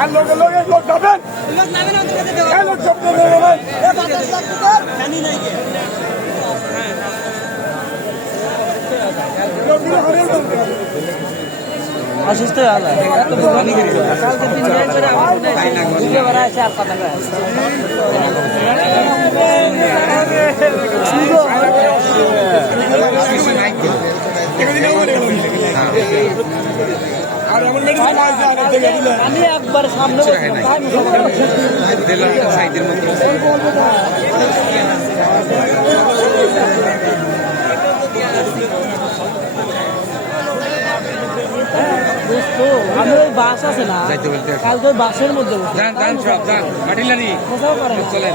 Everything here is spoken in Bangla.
আর লোক যাবেন অসুস্থ হয়ে কালকে 3 দিন ধরে আছে আর কথা আমি একবার সামনে আমি ওই বাস আছে না কালকে ওই বাসের মধ্যে সব মাটিলানি চলেন।